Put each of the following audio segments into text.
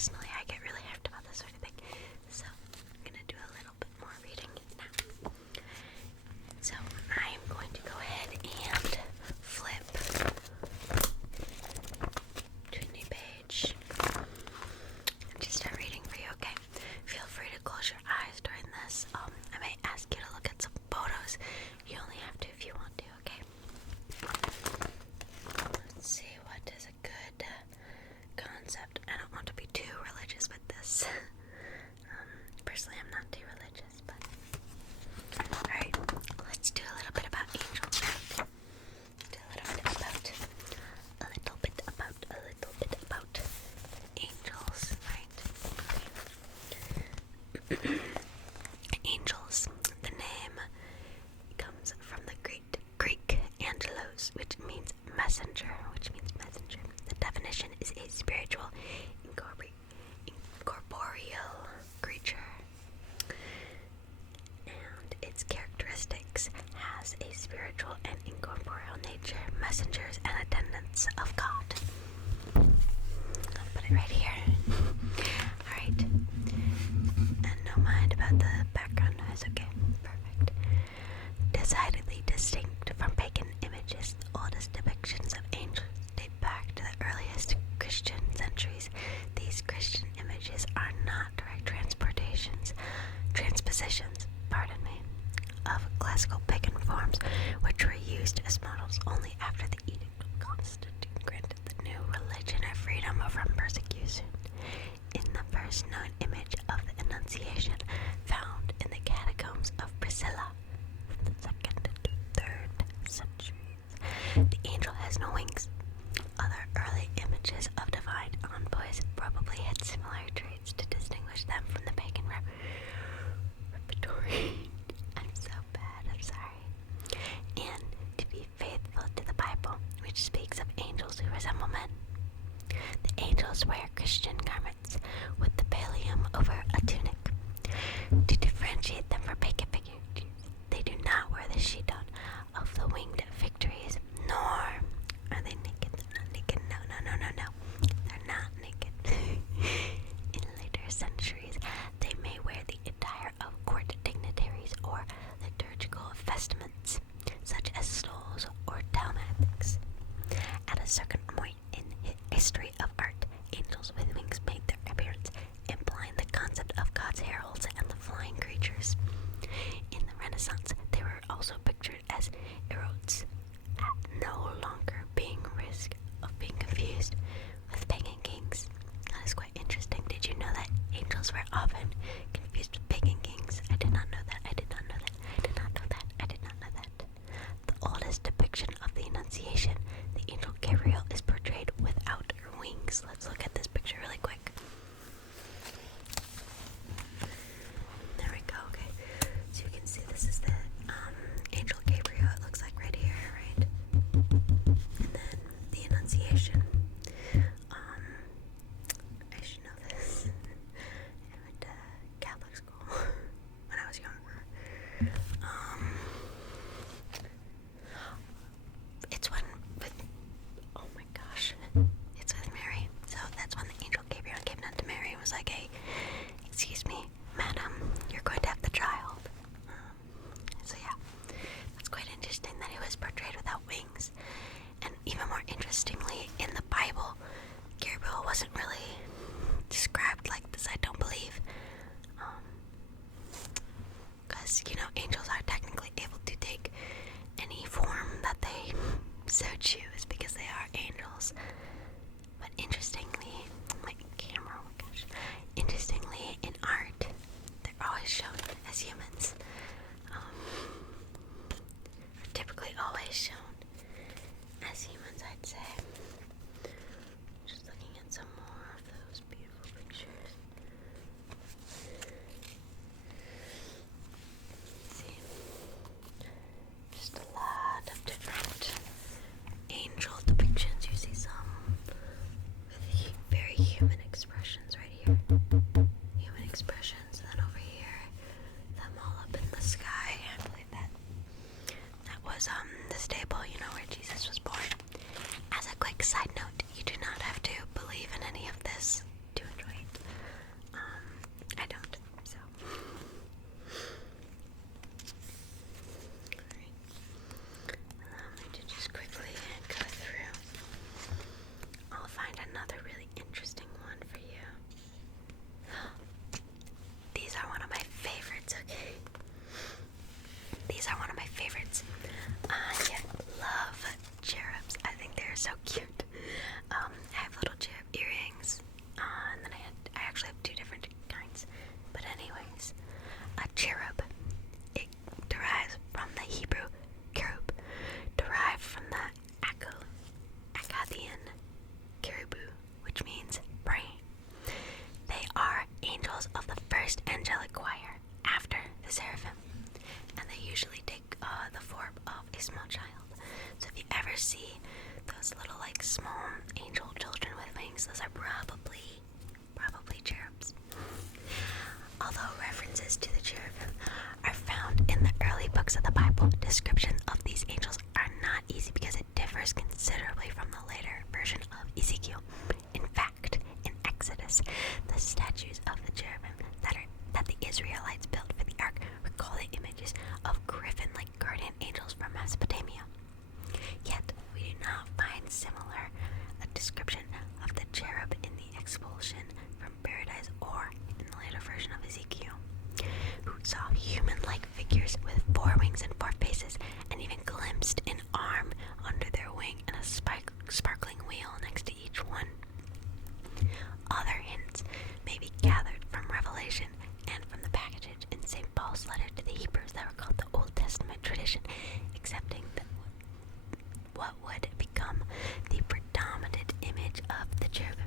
personally, I get really hyped about this sort of thing. So I'm gonna do a little bit more reading now. So I am going to go ahead and flip to a new page and just start reading for you, okay? Feel free to close your eyes during this. I may ask you to look at some photos. You only have to if you want to, okay? Let's see, what is a good concept? I don't want to be too religious with this. Personally, I'm not too religious, but alright, let's do a little bit about angels. Do a little bit about angels, right? Okay. Angels. The name comes from the Greek angelos, which means messenger. The definition is a spiritual, incorporeal creature, and its characteristics has a spiritual and incorporeal nature, messengers and attendants of God. I'll put it right here. Alright. And no mind about the background noise, okay? Perfect. Decidedly distinct from pagan images, the oldest depictions of angels date back to the earliest Christian centuries. These Christian images are not direct transpositions, of classical pagan forms, which were used as models only after the Edict of Constantine granted the new religion a freedom from persecution. In the first known image of the Annunciation, found in the catacombs of Priscilla, from the 2nd to 3rd centuries, the angel has no wings. Other early images of divine envoys probably had similar traits to distinguish them from the pagan repertory. I'm so bad, I'm sorry. And to be faithful to the Bible, which speaks of angels who resemble men. The angels wear Christian garments with the pallium over a tunic. To differentiate them from pagan figures, they do not wear the chiton of the winged victories, nor are they naked. They're not naked. No. They're not naked. In later centuries, they may wear the attire of court dignitaries or liturgical vestments, such as stoles or dalmatics. At a certain point in history of art, angels with wings made their appearance, implying the concept of God's heralds and the flying creatures. In the Renaissance, they were also pictured as erodes, no longer being risk of being confused with pagan kings. That is quite interesting. Did you know that angels were often confused with pagan kings? I did not know that. The oldest depiction of the Annunciation, the angel Gabriel, is portrayed without her wings. Let's look at this picture really quick. There we go, okay. So you can see this is the angel Gabriel, it looks like right here, right? And then the Annunciation. I should know this. I went to Catholic school when I was younger. It's one with, oh my gosh, it's with Mary. So that's when the angel Gabriel came down to Mary and was like, hey, excuse me, madam, you're going to have the child. So yeah, that's quite interesting that he was portrayed without wings. And even more interestingly, in the Bible, Gabriel wasn't really described like this, I don't believe. Because, angels are technically able to take any form that they so choose because they are angels. But interestingly, interestingly, in art, they're always shown as humans. Or typically always shown as humans, I'd say. Just looking at some more of those beautiful pictures. See, just a lot of different angel depictions. You see some with very human expressions right here. Human expressions, and then over here, them all small child. So if you ever see those little like small angel children with wings, those are probably cherubs. Although references to the cherubim are found in the early books of the Bible, descriptions of these angels are not easy because it differs considerably from the later version of Ezekiel. In fact, in Exodus, the statues of the cherubim that the Israelites built for the ark recall the images of griffin-like guardian angels from Mesopotamia. Yet, we do not find similar description of the cherub in the expulsion from paradise or in the later version of Ezekiel, who saw human-like figures with 4 wings and 4 faces, and even glimpsed an arm under their wing and a sparkling wheel next to each one. Other hints may be gathered from Revelation and from the passage in St. Paul's letter to the Hebrews that recalled the Old Testament tradition, accepting that what would become the predominant image of the cherubim.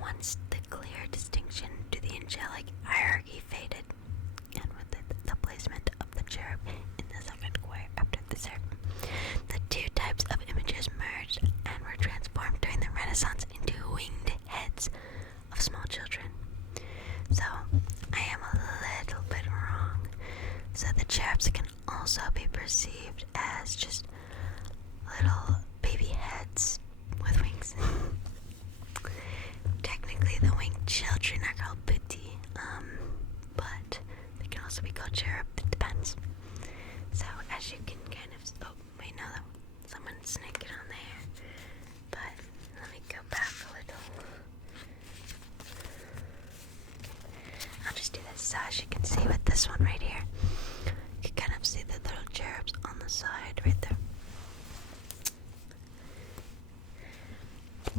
Once the clear distinction to the angelic hierarchy faded, and with the placement of the cherub in the second choir after the seraphim, the 2 types of images merged and were transformed during the Renaissance into winged heads of small children. So, I am a little bit wrong. So the cherubs can also be perceived as just little baby heads with wings. Technically, the winged children are called putti, but they can also be called cherub. It depends. So, as you can kind of... Oh, wait, no, someone's naked on there. But, let me go back a little. I'll just do this so as you can see with this one right here. You can kind of see the little cherubs on the side right there.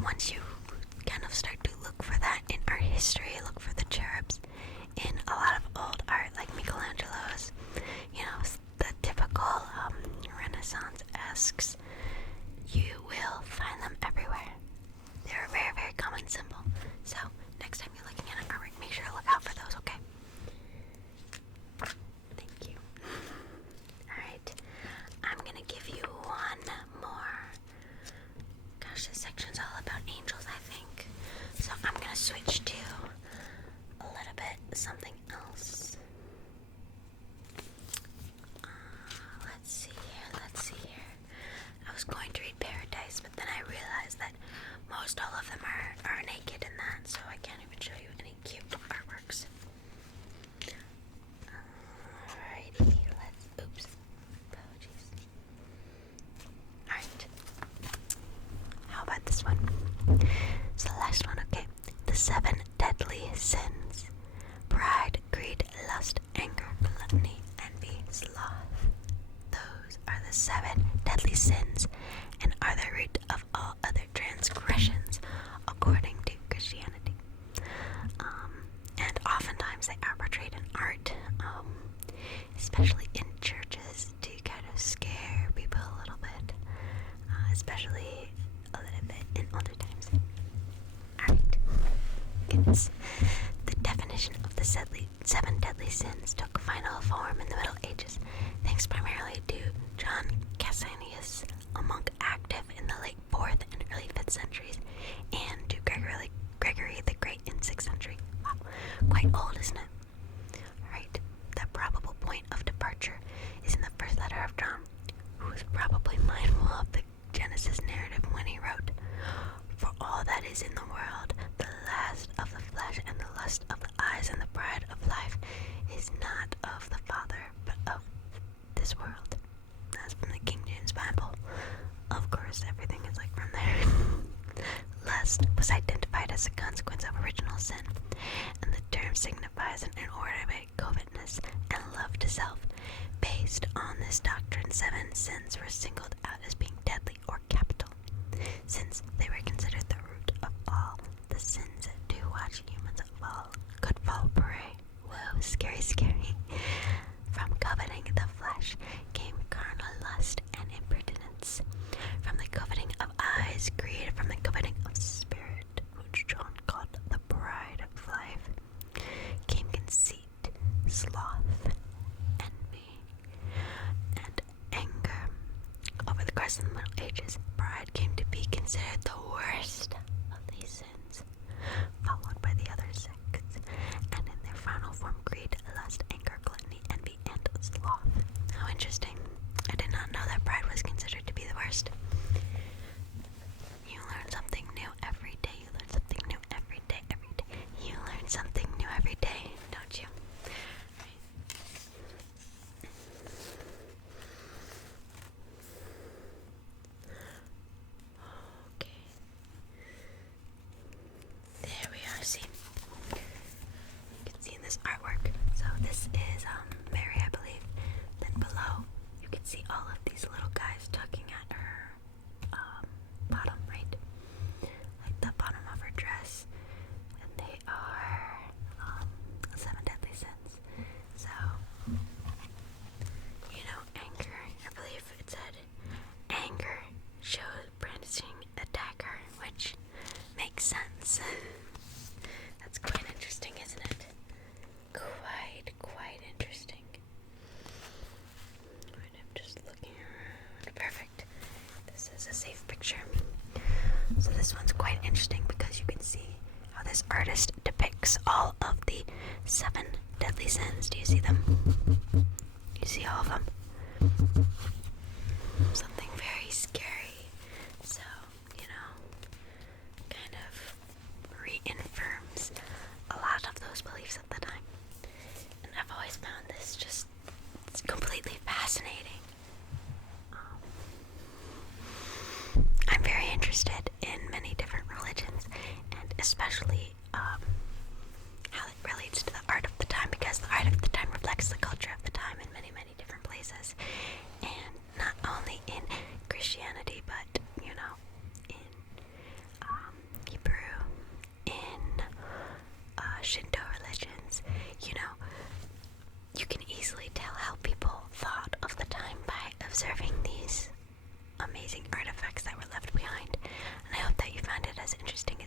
Once you kind of start to look for that in art history, look for the cherubs in a lot of old art like Michelangelo's, the typical Renaissance-esques, you will find them everywhere. They're a very, very common symbol. So next time you're looking at an artwork, make sure to look out for those, okay? Thank you. Alright, I'm gonna give you one more. Gosh, this section's all about angels, I think. So I'm gonna switch to a little bit something else. Let's see here. I was going to read Paradise, but then I realized that most all of them are naked in that, so I can't even show you any cute artworks. Alrighty, oops. Apologies. Alright. How about this one? So the last one, okay. The 7 deadly sins. Pride, greed, lust, anger, gluttony, envy, sloth. Those are the 7 deadly sins and are the root of all other transgressions, according to Christianity. And oftentimes they are portrayed in art, especially in churches, to kind of scare people a little bit, especially a little bit in older times. Alright, goodness. The definition of the 7 deadly sins took final form in the Middle Ages, thanks primarily to John Cassianus, a monk active in the late 4th and early 5th centuries, and to Gregory the Great in 6th century. Wow, quite old, isn't it? Alright, the probable point of departure is in the first letter of John, who was probably mindful of the Genesis narrative when he wrote, "For all that is in the world, the lust of the flesh and the lust of the eyes and the pride of life is not of the Father, but of this world." That's from the King James Bible. Of course, everything is like from there. Lust was identified as a consequence of original sin, and the term signifies an inordinate covetousness and love to self. Based on this doctrine, 7 sins were singled out as being deadly or capital, since they were considered the root of all the sins to which humans could fall prey. Whoa, scary, scary. From coveting the flesh came carnal lust and impertinence. From the coveting of eyes, greed. From the coveting of spirit, which John called the pride of life, came conceit, sloth, envy, and anger, artist depicts all of the 7 deadly sins. Do you see them? Do you see all of them? Something very scary. So, kind of reaffirms a lot of those beliefs at the time. And I've always found this just completely fascinating. I'm very interested in many different religions, and especially how it relates to the art of the time, because the art of the time reflects the culture of the time in many, many different places. And not only in Christianity, but, in Hebrew, in Shinto religions, you can easily tell how people thought of the time by observing these amazing artifacts that were left behind. And I hope that you found it as interesting